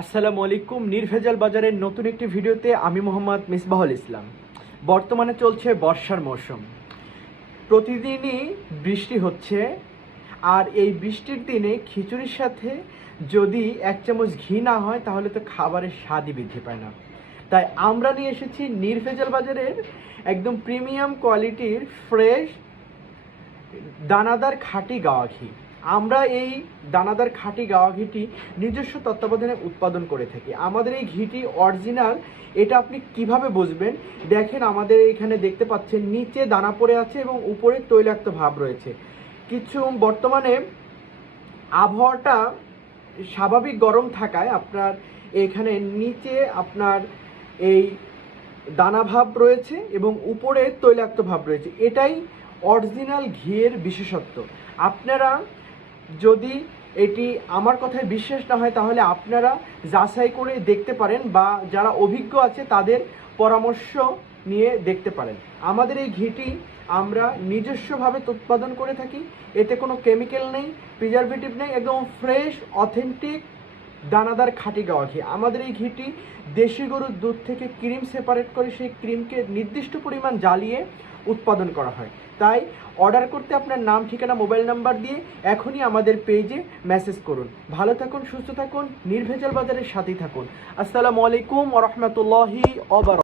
আসসালামু আলাইকুম। নির্ভেজাল বাজারের নতুন একটি ভিডিওতে আমি মোহাম্মদ মিসবাহুল ইসলাম। বর্তমানে চলছে বর্ষার মৌসুম, প্রতিদিনই বৃষ্টি হচ্ছে। আর এই বৃষ্টির দিনে খিচুড়ির সাথে যদি এক চামচ ঘি না হয় তাহলে তো খাবারের স্বাদই বৃদ্ধি পায় না। তাই আমরা নিয়ে এসেছি নির্ভেজাল বাজারের একদম প্রিমিয়াম কোয়ালিটির ফ্রেশ দানাদার খাঁটি গাওয়া ঘি। আমরা এই দানাদার খাঁটি গাওয়া ঘিটি নিজস্ব তত্ত্বাবধানে উৎপাদন করে থাকি। আমাদের এই ঘিটি অরিজিনাল। এটা আপনি কিভাবে বুঝবেন? দেখেন, আমাদের এখানে দেখতে পাচ্ছেন নিচে দানা পড়ে আছে এবং উপরে তৈলাক্ত ভাব রয়েছে। কিছু বর্তমানে আবহাওয়াটা স্বাভাবিক গরম থাকায় আপনার এখানে নিচে আপনার এই দানা ভাব রয়েছে এবং উপরে তৈলাক্ত ভাব রয়েছে। এটাই অরিজিনাল ঘিয়ের বিশেষত্ব। আপনারা যদি এটি আমার কথায় বিশ্বাস না হয় তাহলে আপনারা যাচাই করে দেখতে পারেন বা যারা অভিজ্ঞ আছে তাদের পরামর্শ নিয়ে দেখতে পারেন। আমাদের এই ঘিটি আমরা নিজস্বভাবে উৎপাদন করে থাকি। এতে কোনো কেমিক্যাল নেই, প্রিজারভেটিভ নেই, একদম ফ্রেশ অথেন্টিক দানাদার খাঁটি গাওয়া ঘি। আমাদের এই ঘিটি দেশি গরুর দুধ থেকে ক্রিম সেপারেট করে সেই ক্রিমকে নির্দিষ্ট পরিমাণ জ্বালিয়ে উৎপাদন করা হয়। তাই অর্ডার করতে আপনার নাম, ঠিকানা, মোবাইল নাম্বার দিয়ে এখনই আমাদের পেজে মেসেজ করুন। ভালো থাকুন, সুস্থ থাকুন, নির্ভেজাল বাজারের সাথেই থাকুন। আসসালামু আলাইকুম ওয়া রাহমাতুল্লাহি ওয়া বারাকাতুহু।